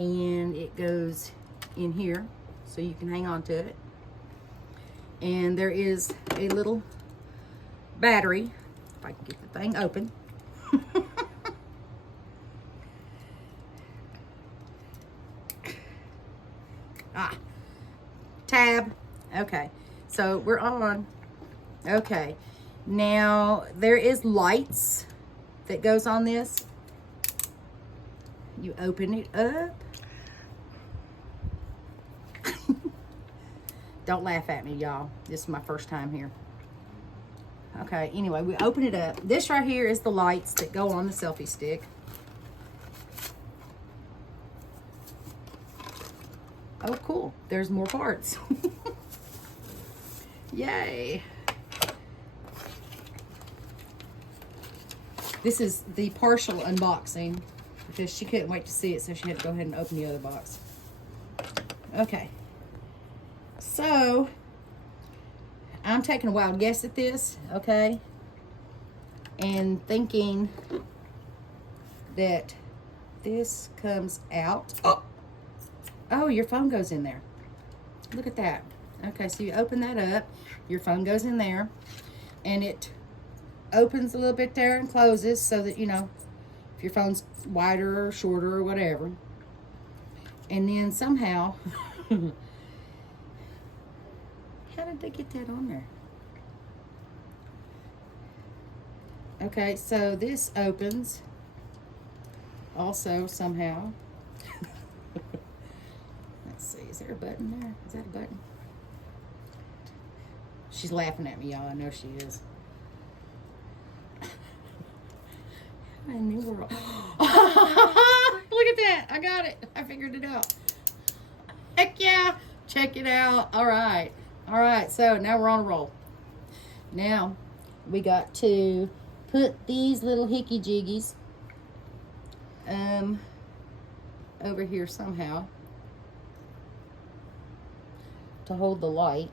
and it goes in here so you can hang on to it. And there is a little battery, if I can get the thing open. Tab. Okay, so we're on. Okay, now there is lights that goes on this. You open it up. Don't laugh at me, y'all. This is my first time here. Okay, anyway, we open it up. This right here is the lights that go on the selfie stick. Oh, cool. There's more parts. Yay. This is the partial unboxing because she couldn't wait to see it, so she had to go ahead and open the other box. Okay. So, I'm taking a wild guess at this, okay? And thinking that this comes out. Oh, your phone goes in there. Look at that. Okay, so you open that up. Your phone goes in there. And it opens a little bit there and closes so that, you know, if your phone's wider or shorter or whatever. And then somehow, how did they get that on there? Okay, so this opens also somehow. Let's see, is there a button there? Is that a button? She's laughing at me, y'all. I know she is. A new world. Look at that. I got it. I figured it out. Heck yeah. Check it out. All right. All right. So now we're on a roll. Now we got to put these little hickey jiggies over here somehow to hold the light.